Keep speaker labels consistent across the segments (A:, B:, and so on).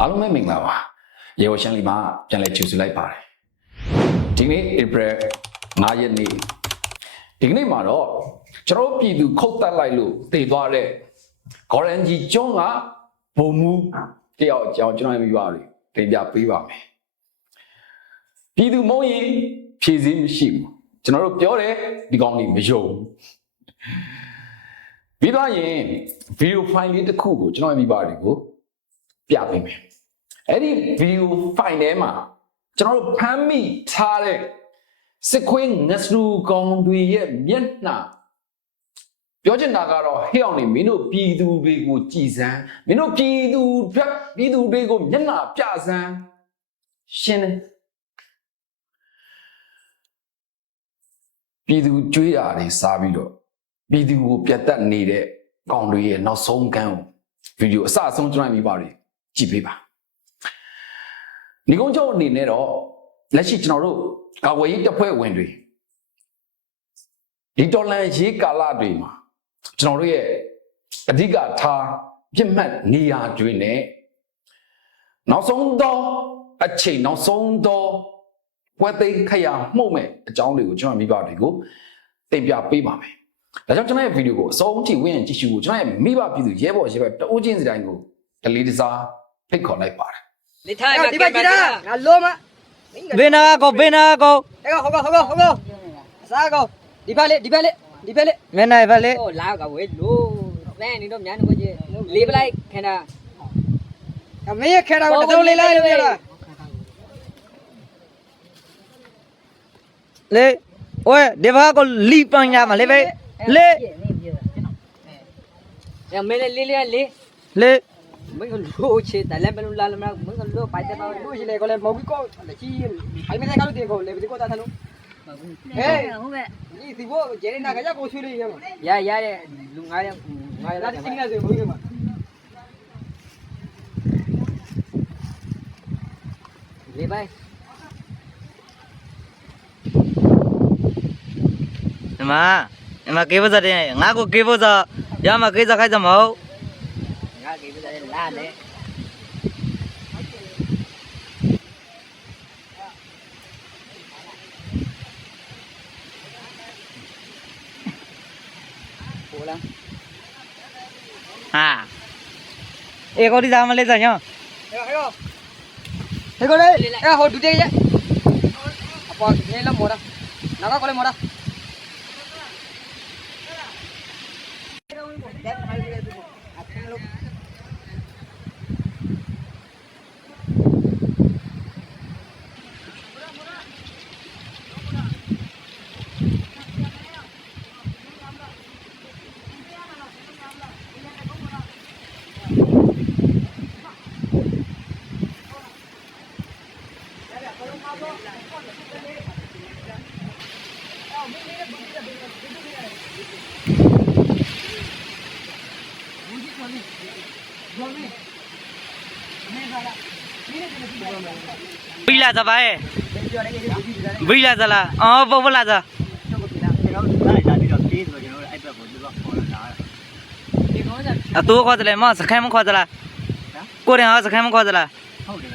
A: အားလုံးပဲမင်္ဂလာပါရေဝရှန်လီမှာပြန်လည်ကြိုဆိုလိုက်ပါတယ်ဒီနေ့ April 9ရက်နေ့ဒီကနေ့မှာတော့ကျွန်တော်တို့ပြည်သူခုတ်တက်လိုက်လို့တည်သွားတဲ့ဂေါ်ရန်ဂျီကျွန်းကဘုံမူတယောက်အကြောင်းကျွန်တော်ရဲ့မိဘတွေတင်ပြပေးပါမယ်ပြည်သူမုံရင်ဖြည့်စည်းမရှိဘူးကျွန်တော်တို့ပြောတယ်ဒီကောင်ကြီးမယုံဘူးပြီးတော့ရင်ဗီဒီယိုဖိုင်လေးတစ်ခုကိုကျွန်တော်ရဲ့မိဘတွေကို ပြပေးမယ်အဲ့ဒီဗီဒီယိုဖိုင်ထဲမှာကျွန်တော်တို့ဖမ်းမိထားတဲ့စစ်ခွေးငစရူကောင်တွေရဲ့မျက်နှာပြောချင်တာကတော့ဟဲ့အောင်နေမင်းတို့ပြည်သူတွေကိုကြည်စမ်းမင်းတို့ပြည်သူပြပြည်သူတွေကိုမျက်နှာပြစမ်းရှင်းတယ်ပြည်သူကြွေးတာတွေစားပြီးတော့ပြည်သူကိုပြတ်တက်နေတဲ့ကောင်တွေရဲ့နောက်ဆုံးကန်းကိုဗီဒီယိုအစအဆုံးကျွန်တော်မိပါတွေ ကြည့်ပေးပါညီကုန်းချုပ်အနေနဲ့တော့လက်ရှိကျွန်တော်တို့ကာဝေးရေးတပ်ဖွဲ့ဝင်တွေဒီတော်လန်ရေးကာလတွေမှာကျွန်တော်တို့ရဲ့အဓိကထားပြစ်မှတ်နေရာတွေနဲ့နောက်ဆုံးသောအချိန်နောက်ဆုံးသောပွဲသိမ်းခရမှုတ်မဲ့အကြောင်းတွေကိုကျွန်တော်မိဘတွေကိုတင်ပြပေးပါမယ်။ဒါကြောင့်ကျွန်တော်ရဲ့ဗီဒီယိုကိုအဆုံးထိဝင်ကြည့်ရှုဖို့ကျွန်တော်ရဲ့မိဘပြည်သူရဲဘော်ရဲဘက်တအိုးချင်းစီတိုင်းကိုဒလေးတစား ဖိတ်ခေါ်လိုက်ပါတယ်
B: လေထား
C: ပါဒီကပါင်ကြည့်တာပါငါလုံးမ
B: ဘယ်နာကောဘယ်နာကော
C: အဲ့ကဟောကဟောကဟောကအစားကောဒီဘက်လေးဒီဘက်လေးဒီဘက်လေး
B: မင်းနိုင်ပါလေ
D: ဟိုလာကဝဲလို့လဲနေတော့မြန်နေကိုကြီးလေးပလိုက်ခန္ဓာ
C: အမေရဲ့ခဲတာကိုတစ်စုံလေးလိုက်လို့ပြောတာ
B: လေဝဲဒီဘာကောလီပန်ရမှာလေပဲလေ
D: အဲမင်း
B: လေး
C: လေးလေးလေလေ mấy con lô chế tại lên bên la làm nào mấy con lô phải tại mà lô
D: gì này có lên màu cái cô
C: là
D: chi
C: phải mấy cái cái tiền cô lấy
D: cái cô
B: ta thằng luôn Hey, ini tiba jadi nak aja kau suri ya. Ya ya ya, lungai yang lungai lah. Tadi tinggal tu, boleh
D: mana? Boleh bye. Emma, Emma kêu
B: bao giờ đi? Ngã cô kêu bao giờ? Giờ
C: mà kêu giờ khai giờ mẫu. ચાલે હા એક ઓરી દામ લે જાયો એ ગોડે એ હો ડુટે ગયા પગ લે મોડા
B: નાકા કોલે મોડા bila za bae bila za la အော်ပုတ်ပလာဇာအတူခေါ်တယ်မစခိုင်းမခေါ်သလားကိုရင်ဟာစခိုင်းမခေါ်သလားဟုတ်တယ်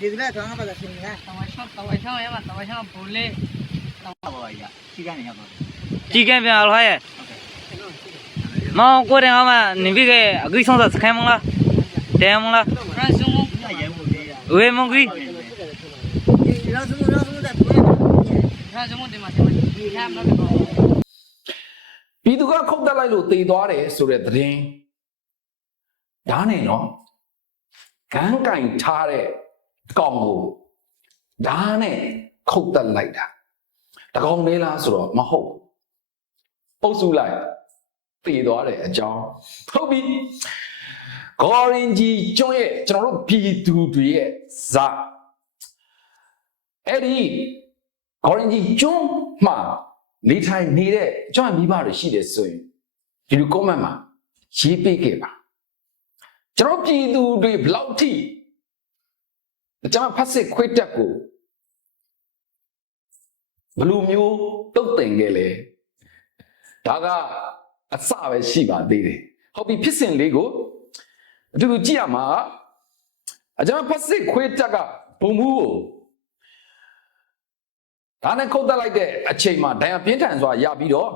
C: ဒီလိုကောင်ကပါလာရှင်က
D: တော်ရှော့တော်ရှော့ရပါတော်ရှော့ဘူလေးတော်ပါရ
B: ကြီးကနေရပါကြီးကန်ပြန်လာရဲ့မောင်ကိုရင်ဟာမနေပြီးကအခုဆောင်စခိုင်းမလားတဲမလား ဝေမုန်ကြီး
A: ပြည်သူကခုတ်တက်လိုက်လို့တည်သွားတယ်ဆိုတဲ့သတင်းဒါနဲ့နော်ဂန်းကင်ထားတဲ့ကောင်ကိုဒါနဲ့ခုတ်တက်လိုက်တာတကောင်လေးလားဆိုတော့မဟုတ်ပုတ်စုလိုက်တည်သွားတဲ့အကြောင်းဟုတ်ပြီ ဂေါ်ရင်ကြီးကျွန်းရဲ့ကျွန်တော်တို့ပြည်သူတွေရဲ့ဇာအဲ့ဒီဂေါ်ရင်ကြီးကျွန်းမှာနေထိုင်နေတဲ့ကျွန်တော်မိဘတွေရှိတယ်ဆိုရင်ဒီလို comment မှာရေးပေးခဲ့ပါကျွန်တော်ပြည်သူတွေဘယ်လောက်ထိကျွန်တော်ဖတ်စစ်ခွေးတက်ကိုဘယ်လိုမျိုးတုတ်တင်ခဲ့လဲဒါကအစပဲရှိပါသေးတယ်ဟုတ်ပြီဖြစ်စဉ်လေးကို အတူတူကြည့်ရမှာအကျွန်တော်ဖက်စစ်ခွေးတက်ကဘုံမှုကိုဒါနဲ့ခုတ်တက်လိုက်တဲ့အချိန်မှာဒဏ်ရာပြင်းထန်စွာရပြီးတော့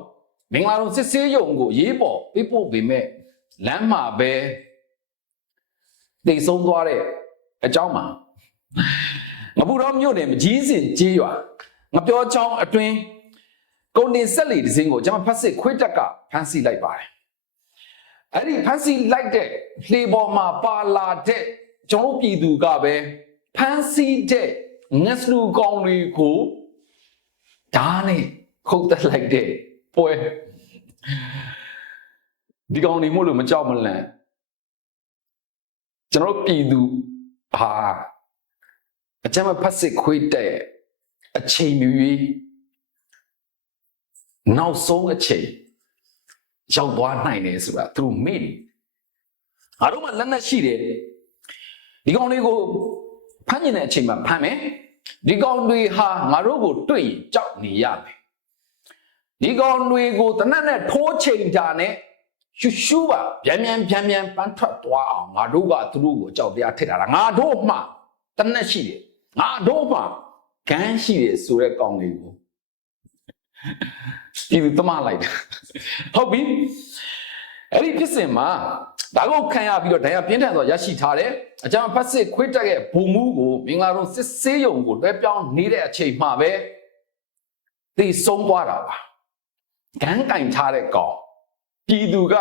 A: မင်္ဂလာတော်စစ်ဆေးရုံကိုရေးပေါ်ပေးပို့ပေမဲ့လမ်းမှာပဲတိတ်ဆုံးသွားတဲ့အကြောင်းမှာငပူတော်မြို့နယ်မကြီးစင်ကြီးရွာငပြောချောင်းအတွင်းကုန်တင်ဆက်လီတစ်စင်းကိုကျွန်တော်ဖက်စစ်ခွေးတက်ကဖမ်းဆီးလိုက်ပါတယ် အဲ့ဒီဖန်စီလိုက်တဲ့လှေပေါ်မှာပါလာတဲ့ကျွန်တော်တို့ပြည်သူကပဲဖန်စီတဲ့ငက်စလူကောင်တွေကိုဓာတ်နဲ့ခုတ်တက်လိုက်တဲ့ပွဲဒီကောင်တွေမို့လို့မကြောက်မလန့်ကျွန်တော်တို့ပြည်သူဟာအကြမ်းမဖတ်စစ်ခွေးတဲ့အချိန်မျိုးနောက်ဆုံးအချိန် ရောက်သွားနိုင်တယ်ဆိုတာသူတို့မေ့တယ်ငါတို့မှလက်နက်ရှိတယ်ဒီကောင်လေးကိုဖမ်းကျင်တဲ့အချိန်မှာဖမ်းမယ်ဒီကောင်တွေဟာငါတို့ကိုတွေ့ရင်ကြောက်နေရမယ်ဒီကောင်တွေကိုတနက်နဲ့ထိုးချိန်တာနဲ့ရှူရှူပါဗျမ်းဗျမ်းဗျမ်းဗျမ်းပန်းထွက်သွားအောင်ငါတို့ကသူတို့ကိုကြောက်တရားထစ်တာလားငါတို့မှတနက်ရှိတယ်ငါတို့မှဂန်းရှိတယ်ဆိုတဲ့ကောင်လေးကို ဒီလိုတမလိုက်တာဟုတ်ပြီအဲ့ဒီဖြစ်စဉ်မှာဒါကိုခံရပြီးတော့ဒဏ်ရာပြင်းထန်စွာရရှိထားတယ်အကြမ်းဖက်စစ်ခွေးတက်ရဲ့ဘုံမူကိုမင်္ဂလာတော်စစ်ဆေးရုံကိုတွဲပြောင်းနေတဲ့အချိန်မှပဲသိဆုံးသွားတာပါဂန်းကင်ထားတဲ့ကောင်ပြည်သူက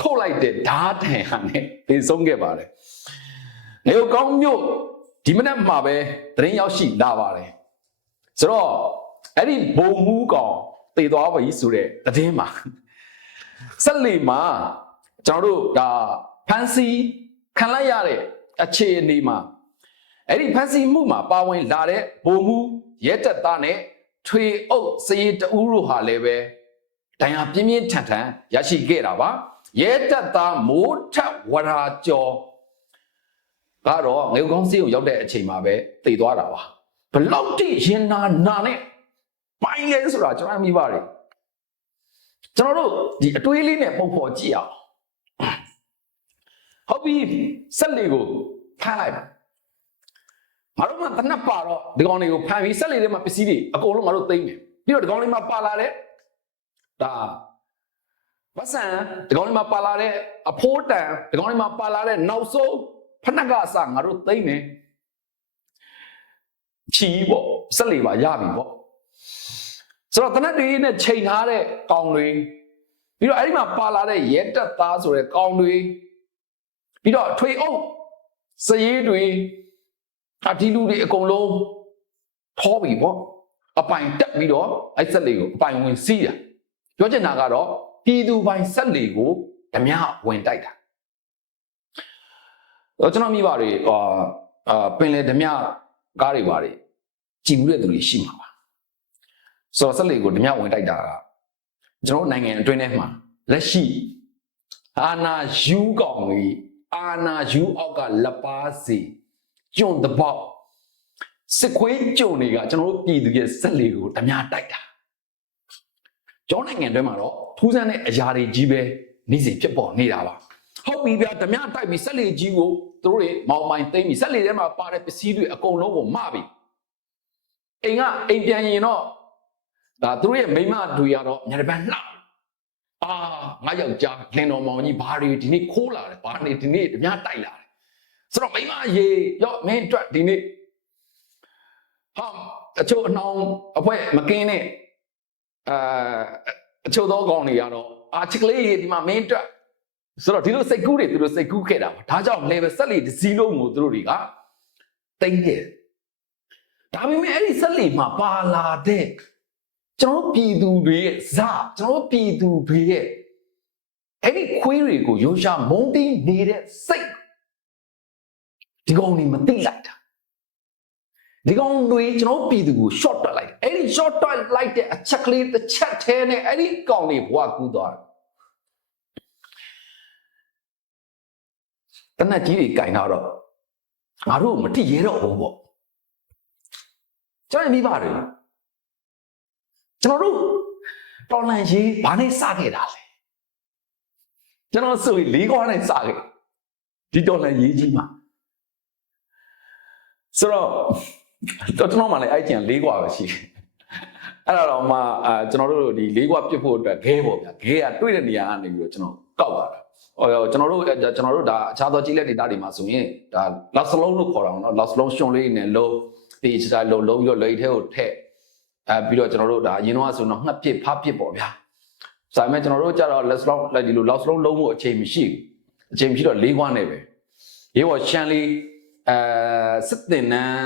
A: ခုတ်လိုက်တဲ့ဓာတ်ထန်ဟာနဲ့သိဆုံးခဲ့ပါတယ်နေကောင်းမြို့ဒီမနက်မှာပဲသတင်းရောက်ရှိလာပါတယ်ဆိုတော့ အဲ့ဒီဘုံမူကောင်တည်သွားပြီဆိုတဲ့သတင်းမှာဆက်လီမှာကျွန်တော်တို့ဒါဖန်စီခံလိုက်ရတဲ့အခြေအနေမှာအဲ့ဒီဖန်စီမှုမှာပါဝင်လာတဲ့ဘုံမူရဲတက်သားနဲ့ထွေအုပ်စည်တူးတို့ဟာလည်းပဲဒဏ်ရာပြင်းပြင်းထန်ထန်ရရှိခဲ့တာပါရဲတက်သားမိုးထက်ဝရာကျော်ကတော့ငေကောင်းစီကိုရောက်တဲ့အချိန်မှာပဲတည်သွားတာပါဘလောက်တိရင်နာနာနဲ့ ပိုင်းလဲဆိုတာကျွန်တော်မိပါတယ်ကျွန်တော်တို့ဒီအတွေးလေးနဲ့ပုံဖော်ကြည့်အောင်ဟုတ်ပြီဆက်လေကိုဖမ်းလိုက်ပါငါတို့ကတနက်ပါတော့ဒီကောင်တွေကိုဖမ်းပြီးဆက်လေထဲမှာပစ္စည်းတွေအကုန်လုံးငါတို့သိမ်းမယ်ပြီးတော့ဒီကောင်လေးမှာပါလာတဲ့ဒါဝဆန်ဒီကောင်လေးမှာပါလာတဲ့အဖိုးတန်ဒီကောင်လေးမှာပါလာတဲ့နောက်ဆုံးဖနက်ကအစငါတို့သိမ်းမယ်ချီပေါ့ဆက်လေပါရပြီပေါ့ ဆိုတော့တနက်တွေနဲ့ချိန်ထားတဲ့ကောင်တွေပြီးတော့အဲ့ဒီမှာပါလာတဲ့ရဲတက်သားဆိုတဲ့ကောင်တွေပြီးတော့ထွေအုပ်စရေးတွေအဒီလူတွေအကုန်လုံးထောပြီပေါ့အပိုင်တက်ပြီးတော့အဲ့ဆက်လေးကိုအပိုင်ဝင်စီးတာပြောချင်တာကတော့ပြည်သူပိုင်ဆက်လေးကိုဓမြဝင်တိုက်တာတော့ကျွန်တော်မိပါတွေအာအာပင်လေဓမြကားတွေပါတွေကြည်မှုတဲ့သူတွေရှိမှာပါ ဆိုတော့ဆက်လေးကိုဓမြဝင်တိုက်တာကကျွန်တော်နိုင်ငံအတွင်းထဲမှာလက်ရှိအာနာယူကောင်ကြီးအာနာယူအောက်ကလက်ပါစီကျွန်းတပေါက်စစ်ခွေးကြုံတွေကကျွန်တော်တို့ပြည်သူရဲ့ဆက်လေးကိုဓမြတိုက်တာကျောင်းနိုင်ငံတွင်းမှာတော့ထူးဆန်းတဲ့အရာတွေကြီးပဲနေ့စဉ်ဖြစ်ပေါ်နေတာပါဟုတ်ပြီဗျာဓမြတိုက်ပြီးဆက်လေးကြီးကိုသူတို့တွေမောင်မိုင်သိမ့်ပြီးဆက်လေးထဲမှာပါတဲ့ပစ္စည်းတွေအကုန်လုံးကိုမပြီအိမ်ကအိမ်ပြန်ရင်တော့ ဒါသူတို့ရဲ့မိမတွေကတော့ညနေပန်းလှအာငါယောက်ျားလင်တော်မောင်ကြီးဘာတွေဒီနေ့ခိုးလာတယ်ဘာနေဒီနေ့ဓမြတိုက်လာတယ်ဆိုတော့မိမရေရော့မင်းအတွက်ဒီနေ့ဟာအချို့အနှောင်းအဖွဲမကင်းနဲ့အာအချို့သောကောင်တွေကတော့အာချစ်ကလေးရေဒီမှာမင်းအတွက်ဆိုတော့ဒီလိုစိတ်ကူးတွေသူတို့စိတ်ကူးခဲ့တာပါဒါကြောင့် level ဆက်လီတစ်စီးလုံးကိုသူတို့တွေကတိမ့်ခဲ့ဒါပေမဲ့အဲ့ဒီဆက်လီမှာပါလာတဲ့ ကျွန်တော်ပြည်သူတွေရဲ့ဇကျွန်တော်ပြည်သူတွေရဲ့အဲ့ဒီခွေးတွေကိုရိုးရှာမုန်းတီးနေတဲ့စိတ်ဒီကောင်တွေမသိလိုက်တာဒီကောင်တွေကျွန်တော်ပြည်သူကို short တက်လိုက်တယ်အဲ့ဒီ short တက်လိုက်တဲ့အချက်ကလေးတစ်ချက်သေးနဲ့အဲ့ဒီကောင်တွေဘဝကူးသွားတယ်တနက်ကြီးတွေကင်တော့ငါတို့မတိရဲတော့ဘူးပေါ့ကျွန်တော်မိပါတယ် ကျွန်တော်တို့တော်လန်ရေးဘာနဲ့စခဲ့တာလဲကျွန်တော်ဆိုရင်လေးခွားနဲ့စခဲ့ဒီတော်လန်ရေးကြီးမှာဆိုတော့ကျွန်တော်မှလည်းအဲ့ကျန်လေးခွားပဲရှိတယ်အဲ့တော့မှအာကျွန်တော်တို့ဒီလေးခွားပြစ်ဖို့အတွက်ဂဲပေါ့ဗျာဂဲကတွေ့တဲ့နေရာကနေပြီးတော့ကျွန်တော်ကောက်လာတာအော်ကျွန်တော်တို့ကျွန်တော်တို့ဒါအခြားသောကြီးလက်ဒေတာတွေမှာဆိုရင်ဒါ last long လို့ခေါ်တာပေါ့နော် last long ရှင်လေးနဲ့လုံးဒီစတိုင်လုံးလုံးရောလိတ်ထဲကိုထည့် အဲပြီးတော့ကျွန်တော်တို့ဒါအရင်တော့ဆိုတော့ငှက်ပစ်ဖားပစ်ပေါ့ဗျာ။ဆိုင်မဲ့ကျွန်တော်တို့ကြတော့ let's long လိုက်ဒီလို loss long လုံးဖို့အချိန်မရှိဘူး။အချိန်မရှိတော့၄ခွနဲ့ပဲ။ရေးပေါ်ရှန်လေးအဲစစ်တင်နန်း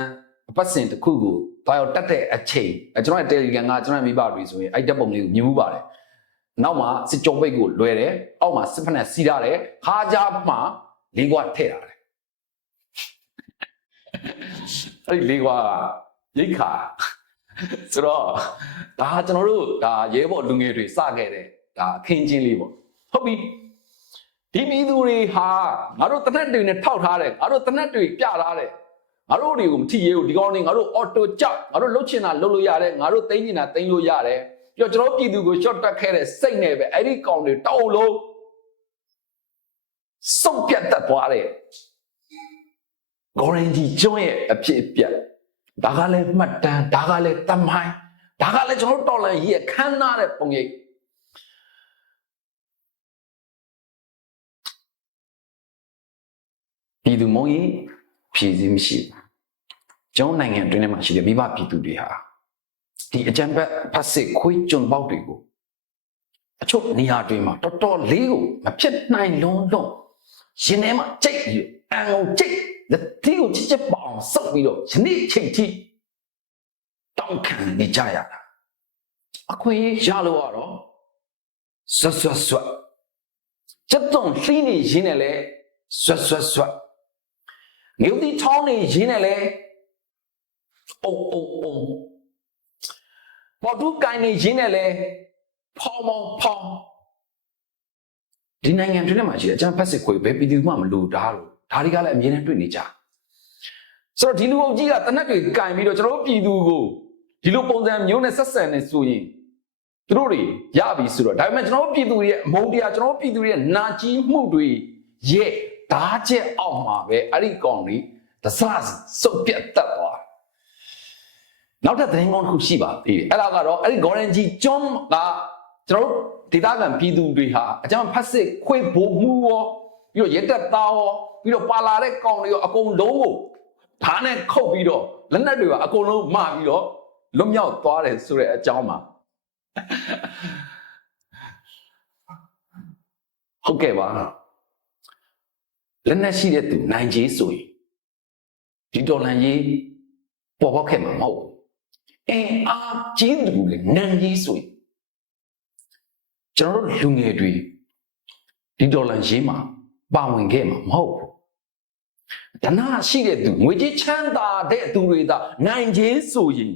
A: အပတ်စဉ်တစ်ခုကိုဘာရောက်တက်တဲ့အချိန်ကျွန်တော်ရဲ့ Telegram ကကျွန်တော်မိဘတွေဆိုရင်အဲ့ဓာတ်ပုံလေးကိုမြင်မှုပါတယ်။နောက်မှာစစ်ကြောပိတ်ကိုလွယ်တယ်။အောက်မှာစစ်ဖက်နဲ့စီးထားတယ်။ခါကြမှာ၄ခွထည့်ထားတယ်။အဲ့ဒီ၄ခွကရိတ်ခါ ဆိုတော့ဒါကျွန်တော်တို့ဒါရဲဘော်လူငယ်တွေစခဲ့တဲ့ဒါအခင်းချင်းလေးပေါ့ဟုတ်ပြီဒီပြည်သူတွေဟာငါတို့တနက်တွေနဲ့ထောက်ထားတယ်ငါတို့တနက်တွေပြထားတယ်ငါတို့တွေကိုမထီရဲဘူးဒီကောင်းနေငါတို့အော်တိုကြောက်ငါတို့လှုပ်ချင်တာလှုပ်လို့ရတယ်ငါတို့သိမ်းချင်တာသိမ်းလို့ရတယ်ပြီးတော့ကျွန်တော်တို့ပြည်သူကို short တက်ခဲ့တဲ့စိတ်နဲ့ပဲအဲ့ဒီကောင်တွေတောက်လုံးစုပ်ပြတ်တတ်သွားတယ်ဂေါ်ရင်ကြီးကျွန်းရဲ့အဖြစ်အပျက် ဒါကလည်းမှတ်တမ်းဒါကလည်းတမိုင်းဒါကလည်းကျွန်တော်တို့တော်လန်ကြီးရဲ့ခမ်းနားတဲ့ပုံရိပ်ပြည်သူမုံကြီးဖြည့်စည်းမရှိဘူးကျွန်တော်နိုင်ငံအတွင်းထဲမှာရှိတဲ့မိဘပြည်သူတွေဟာဒီအကြံဘက်ဖတ်စစ်ခွေးကျွန်းပေါက်တွေကိုအချုပ်နေရာတွေမှာတော်တော်လေးကိုမဖြစ်နိုင်လုံးလုံးရှင်ထဲမှာကြိတ်ပြီးအံအောင်ကြိတ်လက်တီကိုချစ်ချစ်ပေါ အောင်စောက်ပြီးတော့ယနေ့ချိန်ထိတောင်းခံနေကြရတာအခွင့်အရေးရလို့ရတော့ဆွတ်ဆွတ်ဆွတ်စက်တုံလှီးနေရင်းနဲ့လဲဆွတ်ဆွတ်ဆွတ်ငုတ်တီထောင်းနေရင်းနဲ့လဲအုံအုံအုံပေါ်တူကိုင်းနေရင်းနဲ့လဲဖောင်းမောင်းဖောင်းဒီနိုင်ငံတွင်းထဲမှာရှိတဲ့အကြမ်းဖက်စစ်ခွေဘယ်ပြည်သူမှမလို့တားလို့ဒါတွေကလည်းအမြဲတမ်းတွေ့နေကြ ဆိုတော့ဒီလူအုပ်ကြီးကတနက်တွေကင်ပြီးတော့ကျွန်တော်တို့ပြည်သူကိုဒီလိုပုံစံမျိုးနဲ့ဆက်ဆံနေဆိုရင်သူတို့တွေရပြီဆိုတော့ဒါပေမဲ့ကျွန်တော်တို့ပြည်သူတွေရဲ့အမုန်းတရားကျွန်တော်တို့ပြည်သူတွေရဲ့နာကြီးမှုတွေရဲ့ဓာတ်ချက်အောက်မှာပဲအဲ့ဒီကောင်တွေတစစုပ်ပြတ်တက်သွားတယ်နောက်ထပ်သတင်းကောင်းတစ်ခုရှိပါသေးတယ်အဲ့ဒါကတော့အဲ့ဒီ Goranji ကျွန်းကကျွန်တော်တို့ဒေသခံပြည်သူတွေဟာအကြောင်းဖတ်စစ်ခွေဘိုးမှုရောပြီးတော့ရက်တက်သားရောပြီးတော့ပါလာတဲ့ကောင်တွေရောအကုန်လုံးကို ဓာတ်နဲ့ခုတ်ပြီးတော့လက်နက်တွေကအကုန်လုံးမပြီးတော့လွတ်မြောက်သွားတယ်ဆိုတဲ့အကြောင်းပါဟုတ်ကဲ့ပါလက်နက်ရှိတဲ့သူနိုင်ကြီးဆိုရင်ဒီတော်လန်ကြီးပေါ်ပေါက်ခဲ့မှာမဟုတ်ဘူးအင်းအားကြီးသူလေနိုင်ကြီးဆိုရင်ကျွန်တော်တို့လူငယ်တွေဒီဒေါ်လာရေးမှာပါဝင်ခဲ့မှာမဟုတ်ဘူး ဒနာရှိတဲ့သူငွေကြေးချမ်းသာတဲ့သူတွေသာနိုင်ခြင်းဆိုရင်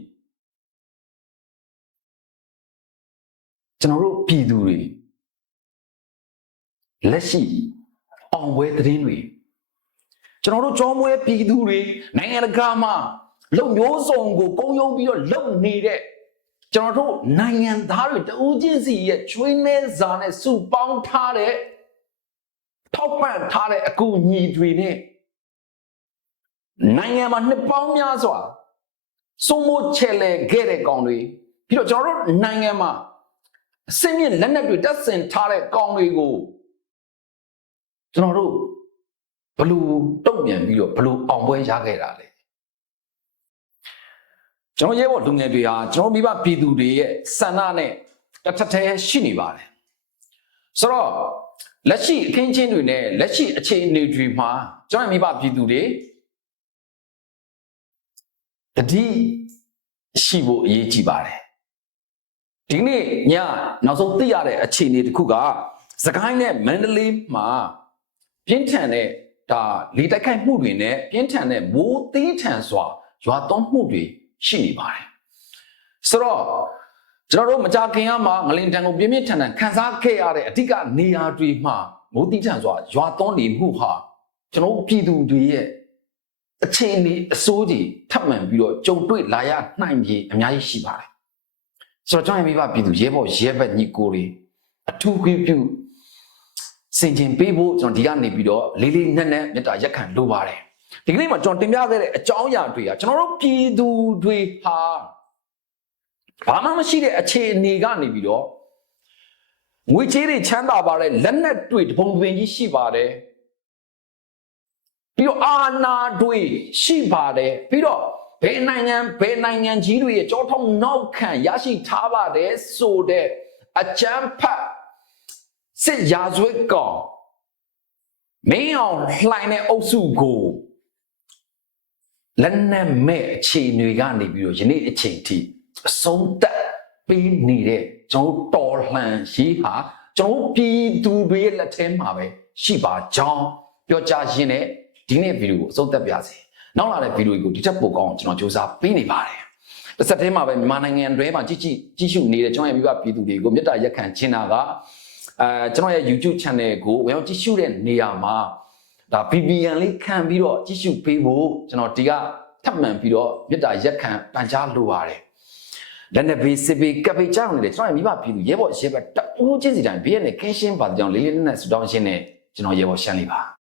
A: ကျွန်တော်တို့ပြည်သူတွေလက်ရှိအောင်ပွဲသတင်းတွေကျွန်တော်တို့ကြောမွဲပြည်သူတွေနိုင်ငံတကာမှာလုံမျိုးစုံကိုကုံယုံပြီးတော့လုံနေတဲ့ကျွန်တော်တို့နိုင်ငံသားတွေတဦးချင်းစီရဲ့ချွေးနှဲစာနဲ့စုပေါင်းထားတဲ့ထောက်ပံ့ထားတဲ့အကူအညီတွေနဲ့ နိုင်ငံမှာနှစ်ပေါင်းများစွာစုံမိုးချဲလဲခဲ့တဲ့ကောင်တွေပြီးတော့ကျွန်တော်တို့နိုင်ငံမှာအစင်းမြင့်လက်နက်တွေတပ်ဆင်ထားတဲ့ကောင်တွေကိုကျွန်တော်တို့ဘလို့တုံ့ပြန်ပြီးတော့ဘလို့အောင်ပွဲရခဲ့တာလဲကျွန်တော်ရဲဘော်လူငယ်တွေဟာကျွန်တော်မိဘပြည်သူတွေရဲ့ဆန္ဒနဲ့တစ်ထက်တည်းရှိနေပါတယ်ဆိုတော့လက်ရှိအခင်းချင်းတွေနဲ့လက်ရှိအခြေအနေတွေမှာကျွန်တော်မိဘပြည်သူတွေ တတိရှိဖို့အရေးကြီးပါတယ်ဒီနေ့ညနောက်ဆုံးသိရတဲ့အခြေအနေတစ်ခုကစကိုင်းနဲ့မန္တလေးမှာပြင်းထန်တဲ့ဒါလေတိုက်ခိုက်မှုတွေနဲ့ပြင်းထန်တဲ့မိုးသီးထန်စွာရွာသွန်းမှုတွေရှိနေပါတယ်ဆိုတော့ကျွန်တော်တို့မကြခင်ကမှငလင်တန်ကိုပြင်းပြင်းထန်ထန်ခန်းစားခဲ့ရတဲ့အဓိကနေရာတွေမှာမိုးသီးထန်စွာရွာသွန်းနေမှုဟာကျွန်တော်တို့ပြည်သူတွေရဲ့ အခြေအနေအစိုးကြီးထပ်မံပြီးတော့ကြုံတွေ့လာရနိုင်ပြီအများကြီးရှိပါတယ်ဆိုတော့ကျွန်တော်ရဲ့မိဘပြည်သူရဲဘော်ရဲဘက်ညီကိုတွေအထူးခွင့်ပြုစင်ကျင်ပေးဖို့ကျွန်တော်ဒီကနေပြီးတော့လေးလေးနက်နက်မေတ္တာရက်ခံလိုပါတယ်ဒီကနေ့မှာကျွန်တော်တင်ပြခဲ့တဲ့အကြောင်းအရာတွေကကျွန်တော်တို့ပြည်သူတွေဟာဘာမှမရှိတဲ့အခြေအနေကနေပြီးတော့ငွေကြေးတွေချမ်းသာပါတယ်လက်နက်တွေတပုံပင်ကြီးရှိပါတယ် ပြီးတော့အာနာတွေရှိပါတယ်ပြီးတော့ဘယ်နိုင်ငံဘယ်နိုင်ငံကြီးတွေရဲ့ကြောထောက်နောက်ခံရရှိထားပါတယ်ဆိုတဲ့အချမ်းဖတ်စစ်ရာဇဝတ်ကောင်မင်းအောင်လှိုင်တဲ့အုပ်စုကိုလက်နက်မဲ့အခြေအနေကနေပြီးတော့ယနေ့အချိန်ထိအဆုံးသက်ပြီးနေတဲ့ကျွန်တော်တော်လှန်ရေးဟာကျွန်တော်ပြည်သူတွေရဲ့လက်ထဲမှာပဲရှိပါကြောင်းပြောကြားရင်းနဲ့ ဒီနေ့ဗီဒီယိုကိုအဆုံးသက်ပါစေနောက်လာတဲ့ဗီဒီယိုကိုဒီချက်ပိုကောင်းအောင်ကျွန်တော်စူးစမ်းပေးနေပါတယ်တစ်ဆက်တည်းမှာပဲမြန်မာနိုင်ငံတွဲမှာကြည့်ကြည့်ကြည့်ရှုနေတဲ့ကျွန်တော်ရဲ့မိဘပြည်သူတွေကိုမေတ္တာရက်ခံခြင်းတာကအဲကျွန်တော်ရဲ့ YouTube channel ကိုဝင်ရောက်ကြည့်ရှုတဲ့နေရာမှာဒါ VPN လေးခံပြီးတော့ကြည့်ရှုပေးဖို့ကျွန်တော်ဒီကထပ်မံပြီးတော့မေတ္တာရက်ခံပန်ကြားလိုပါတယ်လက်နဲ့ဘေးစစ်ဘေးကပ်ဘေးကြောက်နေတယ်ကျွန်တော်ရဲ့မိဘပြည်သူရဲဘော်ရဲဘက်တအိုးချင်းစီတိုင်းဘေးနဲ့ကင်းရှင်းပါကြောင်းလေးလေးနက်နက်ဆူတောင်းရှင်းနဲ့ကျွန်တော်ရဲဘော်ရှမ်းလေးပါ